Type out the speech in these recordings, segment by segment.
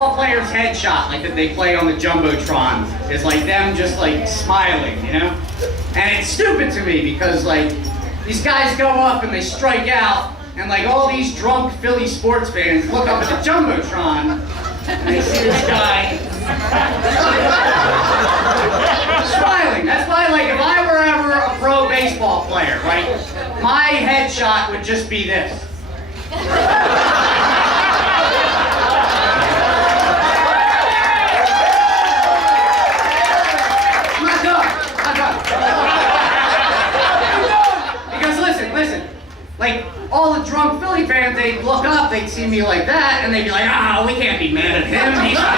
player's headshot, like that they play on the Jumbotron, is like them just like smiling, you know? And it's stupid to me because like these guys go up and they strike out, and like all these drunk Philly sports fans look up at the Jumbotron and they see this guy smiling. That's why, like, if I were ever a pro baseball player, right, my headshot would just be this. Like, all the drunk Philly fans, they'd look up, they'd see me like that, and they'd be like, ah, we can't be mad at him, he's not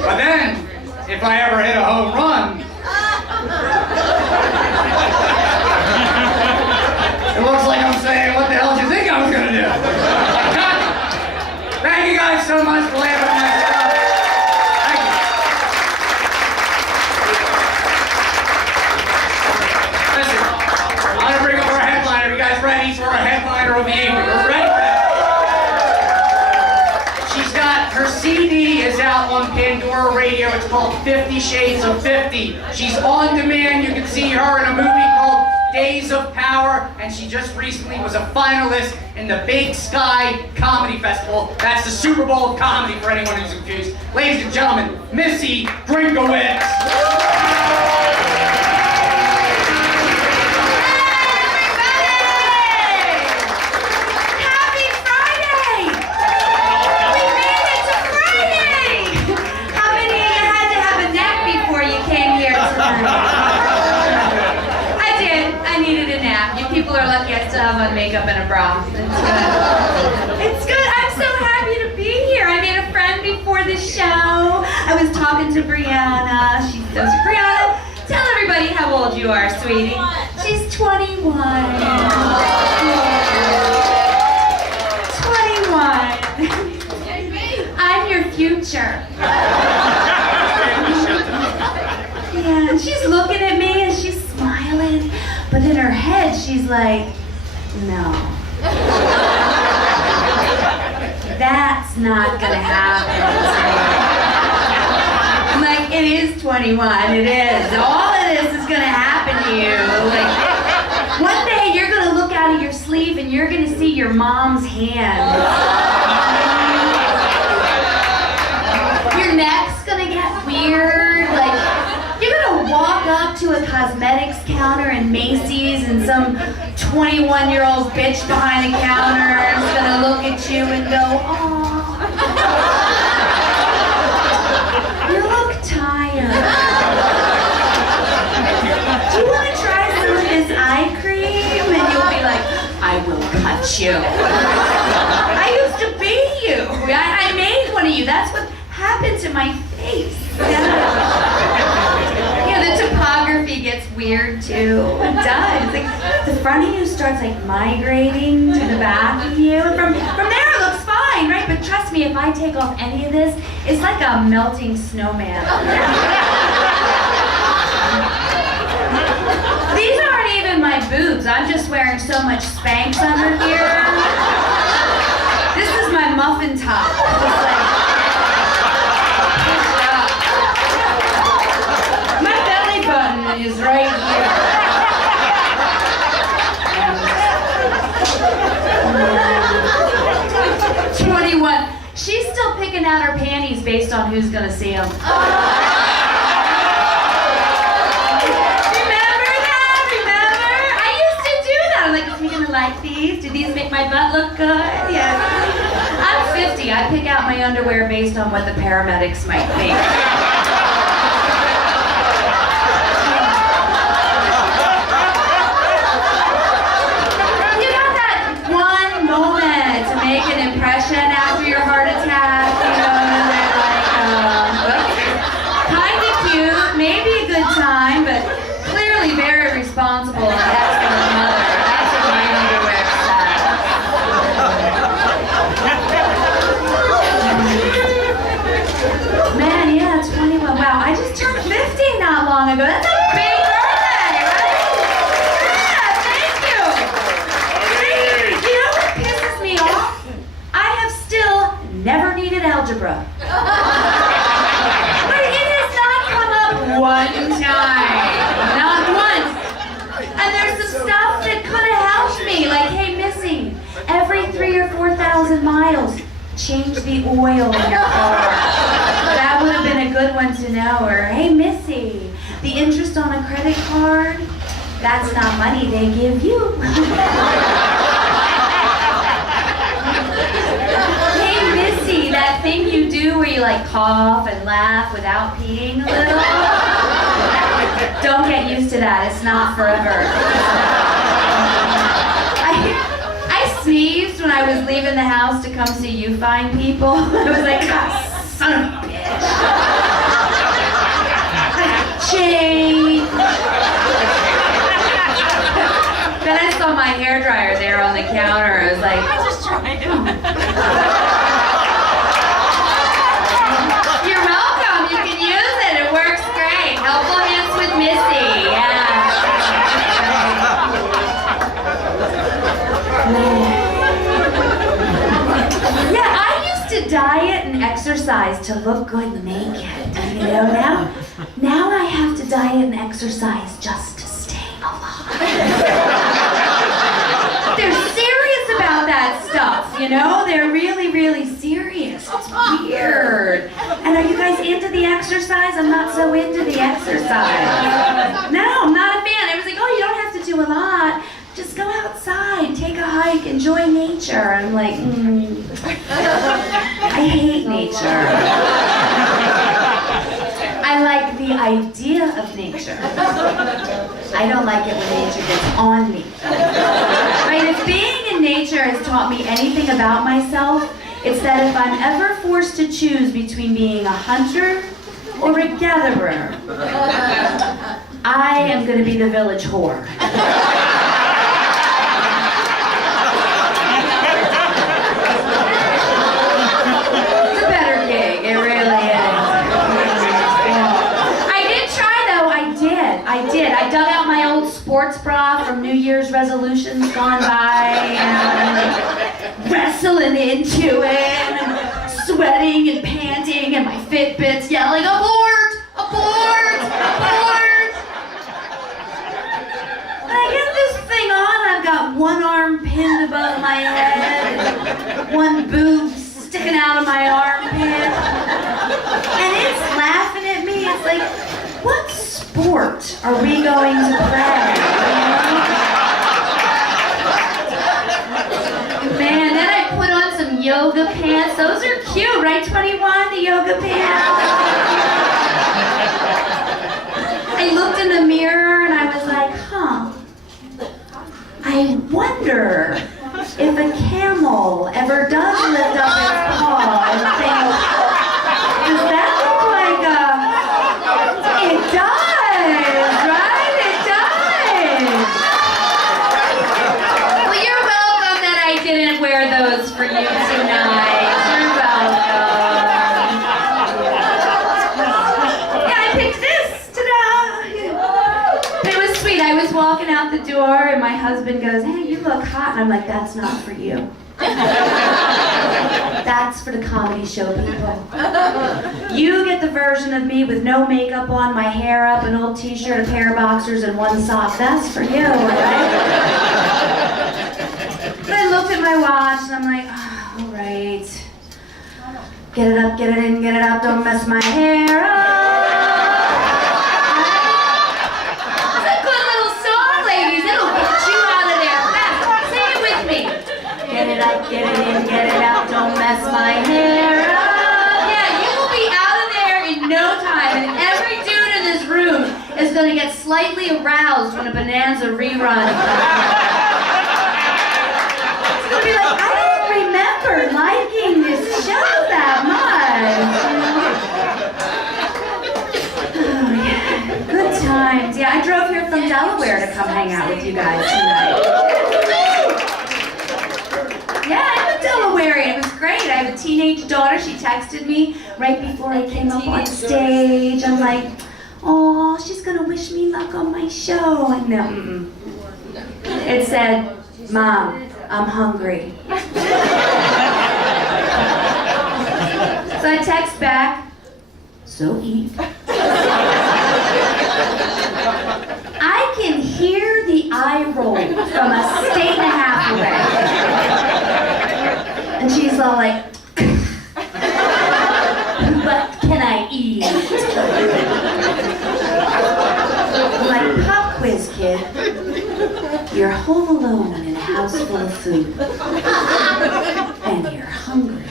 fair. But then, if I ever hit a home run, it looks like I'm saying, what the hell did you think I was gonna do? Thank you guys so much for laughing at my stuff. Ready for a headliner of the evening? We're ready for that. She's got, her CD is out on Pandora Radio. It's called 50 Shades of 50. She's on demand. You can see her in a movie called Days of Power, and she just recently was a finalist in the Big Sky Comedy Festival. That's the Super Bowl of comedy for anyone who's confused. Ladies and gentlemen, Missy Drinkowitz. People are lucky I still have on makeup and a bra. It's good. It's good. I'm so happy to be here. I made a friend before the show. I was talking to Brianna. She's so sweet. Brianna, tell everybody how old you are, sweetie. She's 21. 21. I'm your future. Yeah, and she's looking at me and she's smiling. But in her head, she's like, no. That's not gonna happen. I'm like, it is 21, it is. All of this is gonna happen to you. Like, one day you're gonna look out of your sleeve and you're gonna see your mom's hand. Your neck's gonna get weird, like, you're gonna walk up to a cosmetics counter in Macy's and some 21-year-old bitch behind the counter is gonna look at you and go, "Aw, you look tired. Do you wanna try some of this eye cream?" And you'll be like, "I will cut you. I used to be you. I made one of you. That's what happened to my face." The topography gets weird too. It does. Like, the front of you starts like migrating to the back of you. And from there it looks fine, right? But trust me, if I take off any of this, it's like a melting snowman. These aren't even my boobs. I'm just wearing so much Spanx under here. This is my muffin top. Just like, is right here. 21. She's still picking out her panties based on who's gonna see them. Remember that? Remember? I used to do that. I'm like, is he gonna like these? Do these make my butt look good? Yeah. I'm 50. I pick out my underwear based on what the paramedics might think. After your heart attack, you know, and they're like, kind of cute, maybe a good time, but clearly very responsible and asking his mother. That's what my underwear says. Man, yeah, 20. algebra. But it has not come up one time. Not once. And there's some stuff that could have helped me. Like, hey, Missy, every 3,000 or 4,000 miles, change the oil in your car. That would have been a good one to know. Or, hey, Missy, the interest on a credit card, that's not money they give you. Hey, Missy, that thing you do where you like cough and laugh without peeing a little, don't get used to that. It's not forever. I sneezed when I was leaving the house to come see you fine people. I was like, ah, son of a bitch. Change. Then I saw my hairdryer there on the counter. I was like, I'm just trying. You're welcome. You can use it. It works great. Helpful Hints with Missy. Yeah. Yeah, I used to diet and exercise to look good naked. You know, now I have to diet and exercise just to stay alive. They're serious about that stuff, you know? They're really, really serious. It's weird. And are you guys into the exercise? I'm not so into the exercise. No, I'm not a fan. Everyone's like, oh, you don't have to do a lot. Just go outside, take a hike, enjoy nature. I'm like, I hate nature. I like the idea of nature. I don't like it when nature gets on me. Right? If being in nature has taught me anything about myself, it's that if I'm ever forced to choose between being a hunter or a gatherer, I am going to be the village whore. It's a better gig, it really is. I did. I dug out my old sports bra from New Year's resolutions gone by and wrestling into it and sweating and panting and my Fitbit's yelling, abort! Abort! Abort! And I get this thing on, I've got one arm pinned above my head and one boob sticking out of my armpit. And it's laughing at me. It's like, what sport are we going to play? Man, then I put on some yoga pants. Those are cute, right, 21, the yoga pants? I looked in the mirror and I was like, I wonder if a camel ever does lift up its paw and think, does that look like a... It does, right? It does. Well, you're welcome that I didn't wear those for you tonight. You're welcome. Yeah, I picked this. Ta-da! It was sweet. I was walking out the door and my husband goes, hey, you look hot. And I'm like, that's not for you. That's for the comedy show people. You get the version of me with no makeup on, my hair up, an old t-shirt, a pair of boxers, and one sock. That's for you, right? But I looked at my watch and I'm like, oh, all right. Get it up, get it in, get it out, don't mess my hair up. It's a good little song, ladies. It'll get you out of there fast. Sing it with me. Get it up, get it in, get it out, don't mess my hair up. Yeah, you will be out of there in no time, and every dude in this room is going to get slightly aroused when a Bonanza rerun. It's going to be like, I don't remember liking this show that much. Oh, yeah. Good times. Yeah, I drove here from Delaware to come hang out with you guys tonight. Yeah, I'm a Delawarean. It was great. I have a teenage daughter. She texted me right before I came up on stage. I'm like, oh, she's going to wish me luck on my show. And no, It said, Mom, I'm hungry. I text back, so eat. I can hear the eye roll from a state and a half away. And she's all like, what can I eat? I'm like, pop quiz, kid. You're home alone in a house full of food. And you're hungry.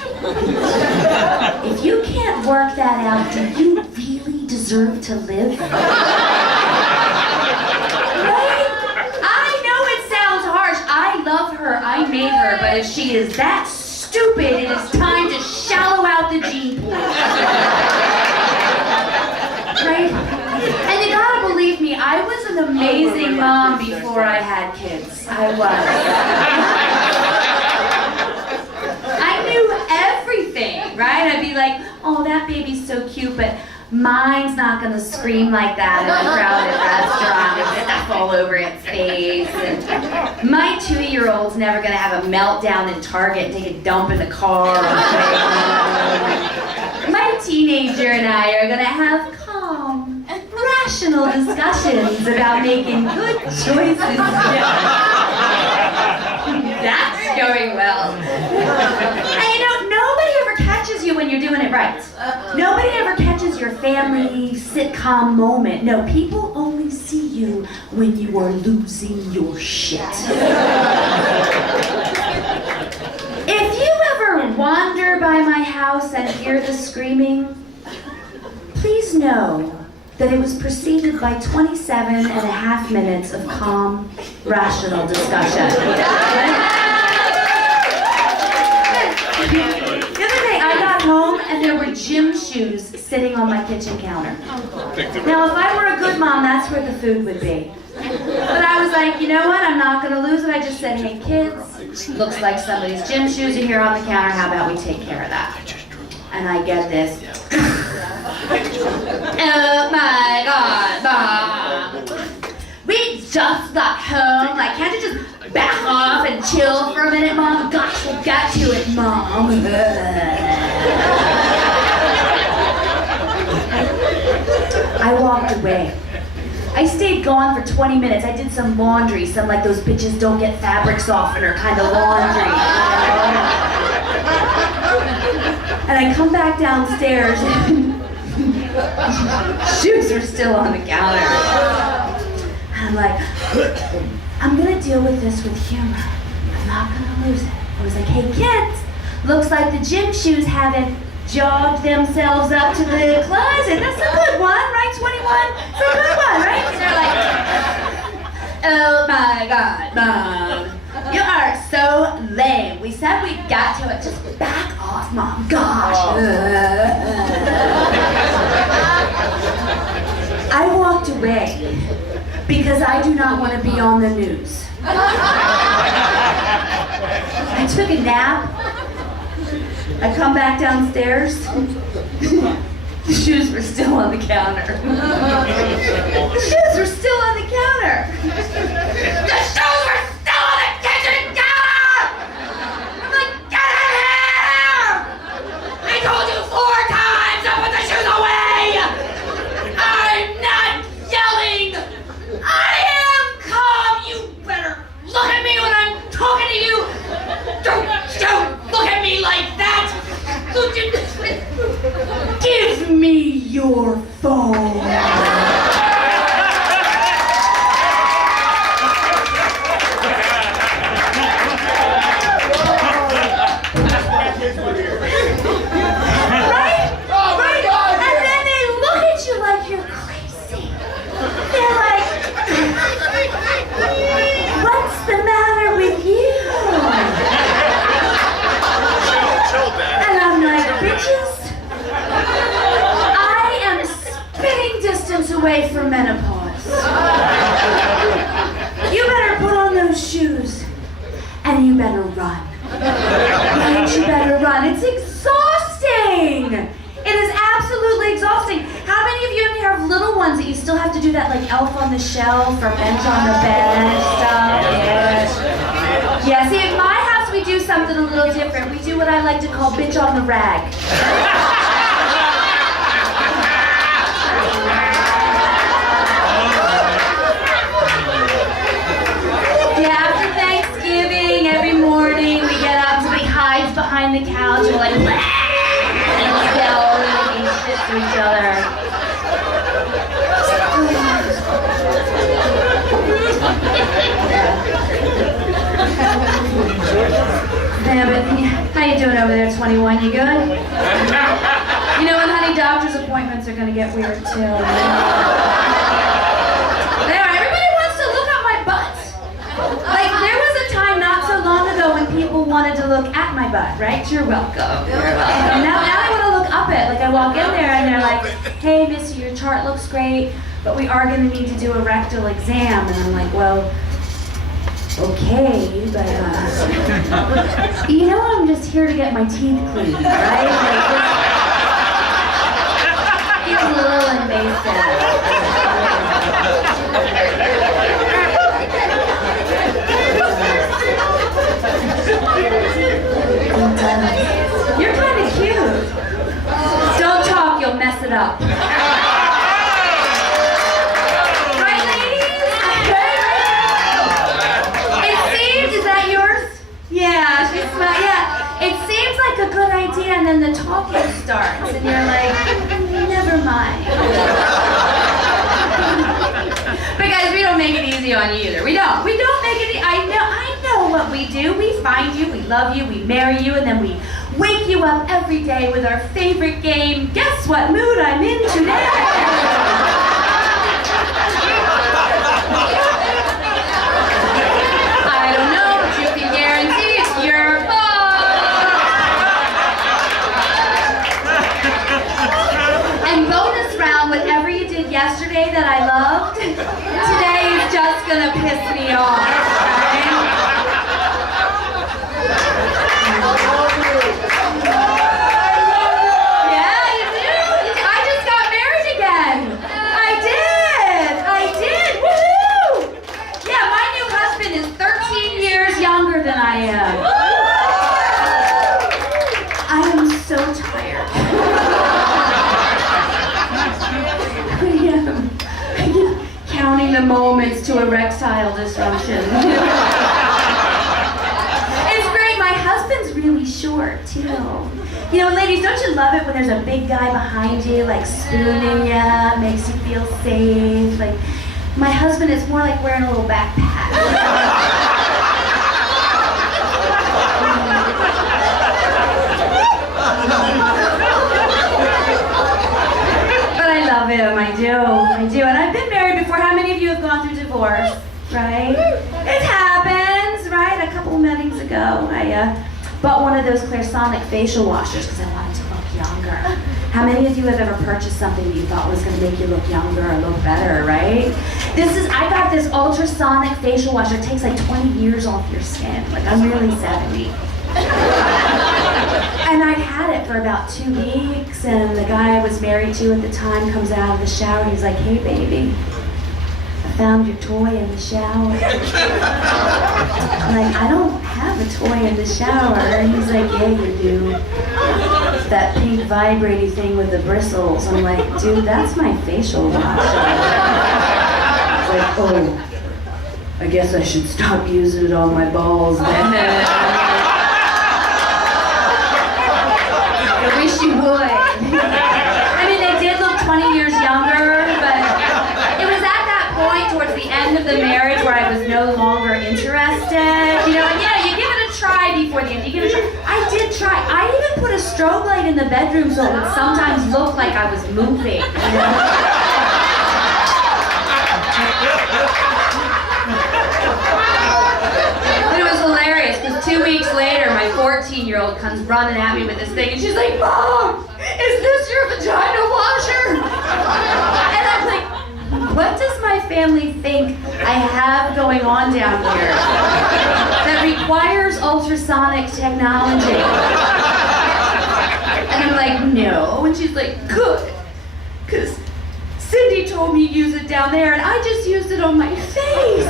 If you can't work that out, do you really deserve to live? Right? I know it sounds harsh. I love her. I made her. But if she is that stupid, it is time to shallow out the gene pool. Right? And you gotta believe me, I was an amazing mom before I had kids. I was. I knew everything, right? I'd be like, oh, that baby's so cute, but mine's not gonna scream like that in a crowded restaurant with stuff all over its face. And my 2-year-old's never gonna have a meltdown in Target and take a dump in the car. My teenager and I are gonna have calm, rational discussions about making good choices. That's going well. And you know, nobody ever catches you when you're doing it right. Nobody ever catches your family sitcom moment. No, people only see you when you are losing your shit. If you ever wander by my house and hear the screaming, please know that it was preceded by 27 and a half minutes of calm, rational discussion. The other day I got home and there were gym shoes sitting on my kitchen counter. Now if I were a good mom, that's where the food would be. But I was like, you know what, I'm not gonna lose it. I just said, hey kids, looks like somebody's gym shoes are here on the counter, how about we take care of that? And I get this. Oh my God, Mom. We just got home. Like, can't you just back off and chill for a minute, Mom? Gosh, we'll get to it, Mom. I walked away. I stayed gone for 20 minutes. I did some laundry, some like those bitches don't get fabric softener kind of laundry. And I come back downstairs and shoes are still on the counter. And I'm like, I'm gonna deal with this with humor. I'm not gonna lose it. I was like, hey kids, looks like the gym shoes haven't jogged themselves up to the closet. That's a good one, right, 21? It's a good one, right? And they're like, oh my God, Mom. You are so lame. We said we got to it. Just back off, Mom. Gosh. I walked away because I do not want to be on the news. I took a nap. I come back downstairs. The shoes were still on the counter. The shoes were still on the counter. The shoes were still on the kitchen counter! I'm like, get out of here! I told you 4 times to put the shoes away! I'm not yelling! I am calm! You better look at me when I'm talking to you! Don't look at me like that! Give me your phone! Away from menopause. You better put on those shoes and you better run. Right? You better run. It's exhausting. It is absolutely exhausting. How many of you in here have little ones that you still have to do that like Elf on the Shelf or Bench on the Bed stuff? Yeah, see, at my house we do something a little different. We do what I like to call bitch on the rag. behind the couch and like, and yell really mean shit to each other. Yeah, but how you doing over there, 21? You good? You know, and honey, doctor's appointments are gonna get weird too. There, everybody wants to look at my butt. Like, there was a time not so long ago when people wanted to look at my butt, right? You're welcome. You're welcome. Now I want to look up it. Like, I walk in there and they're like, hey, Missy, your chart looks great, but we are gonna need to do a rectal exam. And I'm like, well, okay, but you know, I'm just here to get my teeth cleaned, right? Like, it's a little invasive. You're kind of cute. Don't talk, you'll mess it up. It seems like a good idea, and then the talking starts, and you're like, never mind. But guys, we don't make it easy on you either. We don't make it. I know what we do. We find you, we love you, we marry you, and then we wake you up every day with our favorite game. Guess what mood I'm in today? I don't know, but you can guarantee it's your fault. And bonus round, whatever you did yesterday that I loved, today is just gonna piss me off. Yeah, you do. I just got married again. I did. Woohoo! Yeah, my new husband is 13 years younger than I am. I am so tired. Counting the moments to erectile dysfunction. It's great. My husband's really short too. You know, ladies, don't you love it when there's a big guy behind you, like spooning you, makes you feel safe? Like, my husband is more like wearing a little backpack. But I love him, I do. And I've been married before. How many of you have gone through divorce, right? It happens, right? A couple of meetings ago, I bought one of those Clairsonic facial washers because I wanted to look younger. How many of you have ever purchased something that you thought was going to make you look younger or look better, right? I got this ultrasonic facial washer. It takes like 20 years off your skin. Like, I'm really 70. And I'd had it for about 2 weeks, and the guy I was married to at the time comes out of the shower and he's like, hey baby, I found your toy in the shower. I'm like, I don't have a toy in the shower. And he's like, yeah, you do. That pink vibrating thing with the bristles. I'm like, dude, that's my facial washer. He's like, oh, I guess I should stop using it on my balls then. I wish you would. I mean, they did look 20 years younger, but it was at that point towards the end of the marriage where I was no longer interested. You know, and yeah, you give it a try before the end. You give it a try. I did try. I even put a strobe light in the bedroom so it would sometimes look like I was moving. You know? It was hilarious because 2 weeks later, my 14-year-old comes running at me with this thing, and she's like, Mom, is this your vagina washer? And I'm like, what does my family think I have going on down here that requires ultrasonic technology? And I'm like, no. And she's like, good, because Cindy told me to use it down there, and I just used it on my face.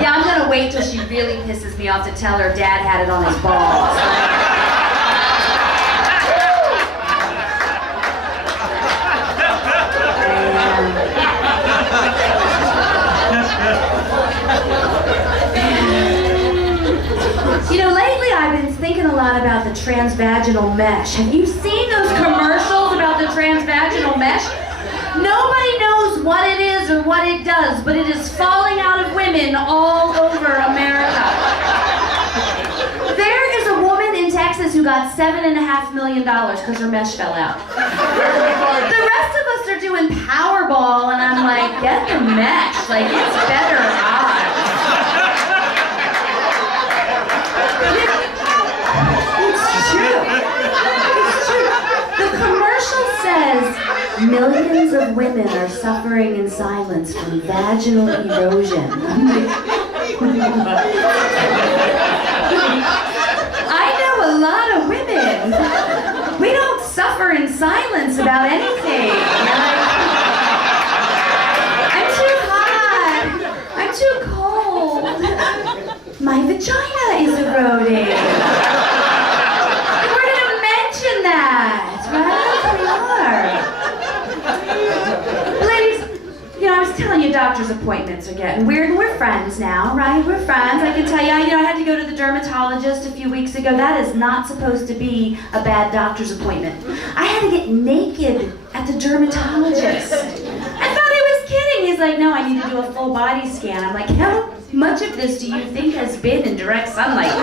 Yeah, I'm gonna wait till she really pisses me off to tell her Dad had it on his balls. You know, lately I've been thinking a lot about transvaginal mesh. Have you seen those commercials about the transvaginal mesh? Nobody knows what it is or what it does, but it is falling out of women all over America. There is a woman in Texas who got $7.5 million because her mesh fell out. The rest of us are doing Powerball, and I'm like, get the mesh. Like, it's better odds. It's true. It's true. The commercial says millions of women are suffering in silence from vaginal erosion. I know a lot of women. We don't suffer in silence about anything. I'm too hot. I'm too cold. My vagina is eroding. We're gonna mention that, right? We are. Ladies, you know, I was telling you doctor's appointments are getting weird, and we're friends now, right? We're friends. I can tell you, I had to go to the dermatologist a few weeks ago. That is not supposed to be a bad doctor's appointment. I had to get naked at the dermatologist. I thought he was kidding. He's like, no, I need to do a full body scan. I'm like, how much of this do you think has been in direct sunlight? So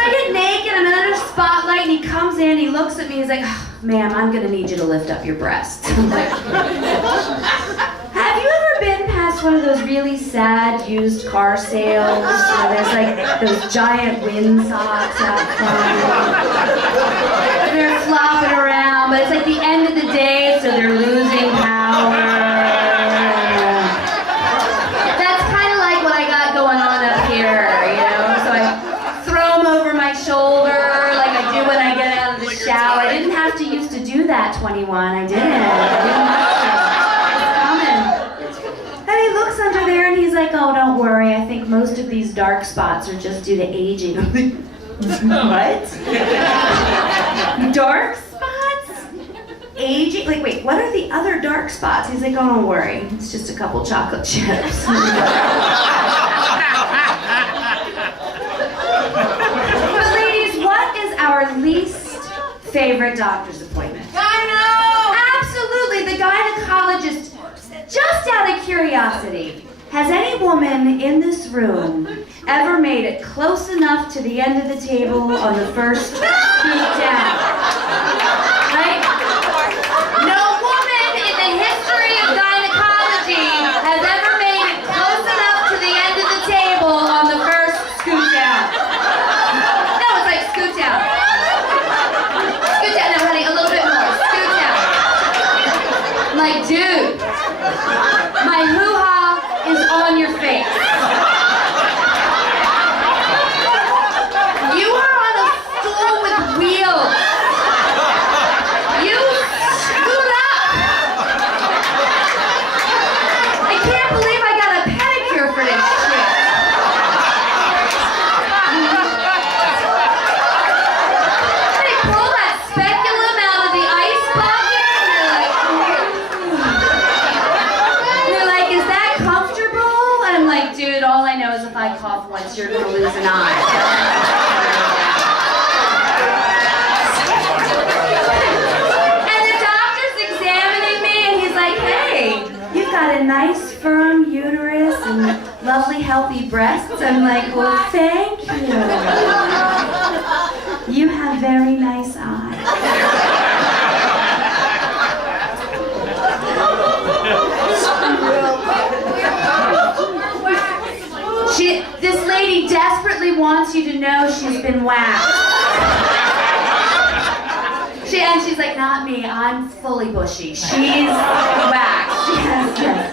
I get naked, I'm under a spotlight, and he comes in, he looks at me, he's like, oh, ma'am, I'm gonna need you to lift up your breast. I'm like, have you ever been past one of those really sad used car sales where there's like those giant windsocks out front? They're flopping around, but it's like the end of the day, so they're losing power. That's kind of like what I got going on up here, you know? So I throw them over my shoulder like I do when I get out of the shower. I didn't have to used to do that, 21. I didn't have to. It's coming. And he looks under there and he's like, oh, don't worry. I think most of these dark spots are just due to aging. I'm like, what? Dark spots? Aging? Like, wait, what are the other dark spots? He's like, oh, don't worry. It's just a couple chocolate chips. But ladies, what is our least favorite doctor's appointment? Gyno! Absolutely, the gynecologist. Just out of curiosity, has any woman in this room ever made it close enough to the end of the table on the first scoop down? Right? No woman in the history of gynecology has ever made it close enough to the end of the table on the first scoop down. No, it's like scoop down. Scoot down, no honey, a little bit more. Scoot down. I'm like, dude, my hoo-ha is on your face. You are on a stool with wheels. You scoot up. I can't believe I got a pedicure for this shit. They pull that speculum out of the ice bucket and they're like, is that comfortable? And I'm like, dude, all I know is if I cough once, you're gonna lose an eye. And the doctor's examining me and he's like, hey, you've got a nice firm uterus and lovely healthy breasts. I'm like, well, thank you. You have very nice eyes. This lady desperately wants you to know she's been waxed. And she's like, not me, I'm fully bushy. She's waxed. Yes.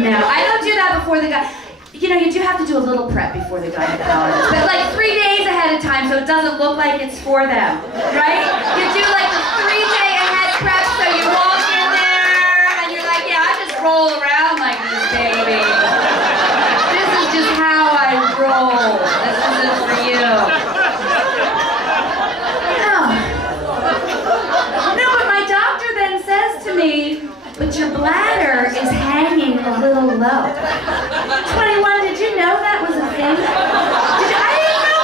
No, I don't do that before the guy. You know, you do have to do a little prep before the gynecologist, but like 3 days ahead of time so it doesn't look like it's for them, right? You do like the 3-day ahead prep so you walk in there and you're like, yeah, I just roll around like this, baby. This is just how I roll. This is for you. No, but my doctor then says to me, but your bladder is hanging a little low. 21, did you know that was a thing? I didn't know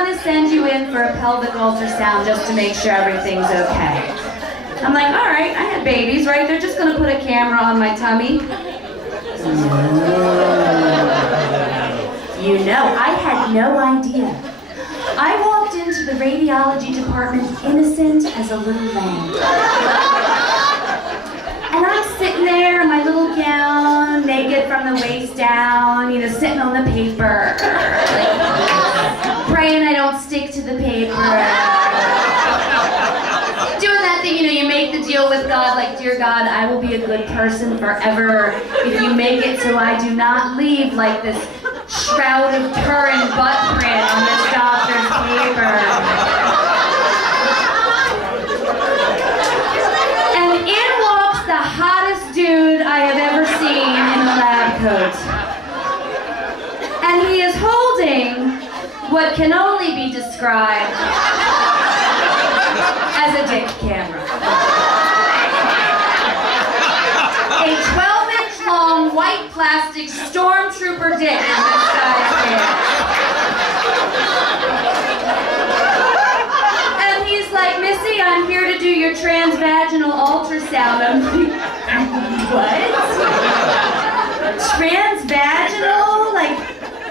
want to send you in for a pelvic ultrasound just to make sure everything's okay. I'm like, all right, I had babies, right? They're just going to put a camera on my tummy. You know, I had no idea. I walked into the radiology department innocent as a little lamb. And I'm sitting there in my little gown, naked from the waist down, you know, sitting on the paper, like, praying I don't stick to the paper. Doing that thing, you know, you make the deal with God, like, dear God, I will be a good person forever if you make it so I do not leave like this shroud of Turin butt print on this doctor's paper. And in walks the hottest dude I have ever seen in a lab coat. And he is holding what can only be described as a dick camera. A 12-inch long white plastic stormtrooper dick in this guy's hand. And he's like, Missy, I'm here to do your transvaginal ultrasound. I'm like, what? Transvaginal?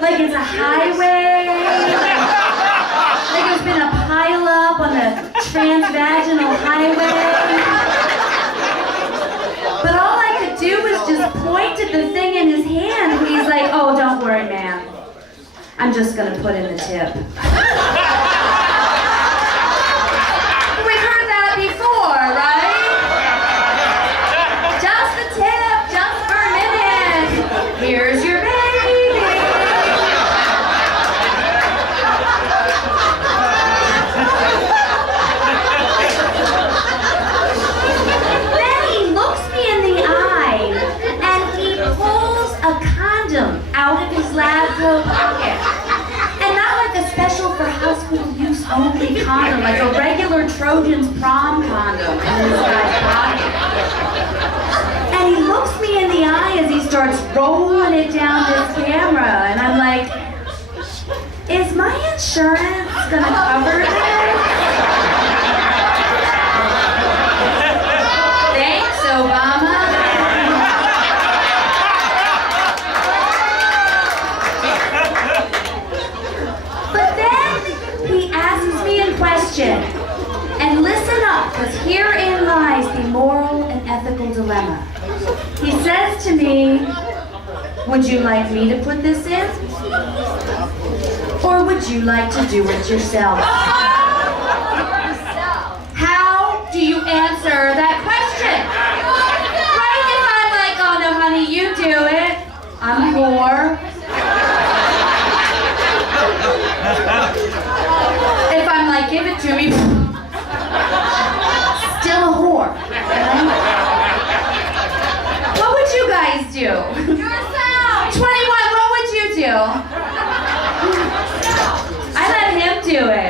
Like it's a highway? Like there's been a pile-up on the transvaginal highway? But all I could do was just point at the thing in his hand, and he's like, oh, don't worry, ma'am. I'm just gonna put in the tip. We've heard that before, right? Just the tip, just for a minute. Here's your baby. Then he looks me in the eye, and he pulls a condom out of his lab coat pocket. And not like a special for hospital use only condom, like a regular Trojan's prom condom in this guy's pocket. And he looks me in the eye as he starts rolling it down this camera, and I'm like, is my insurance gonna cover this? Thanks, Obama. But then he asks me a question. And listen up, because herein lies the moral and ethical dilemma. He says to me, would you like me to put this in? Or would you like to do it yourself? How do you answer that question? Right? If I'm like, oh no honey, you do it. I'm poor. If I'm like, give it to me, still a whore. Right? What would you guys do? 21, what would you do? I let him do it.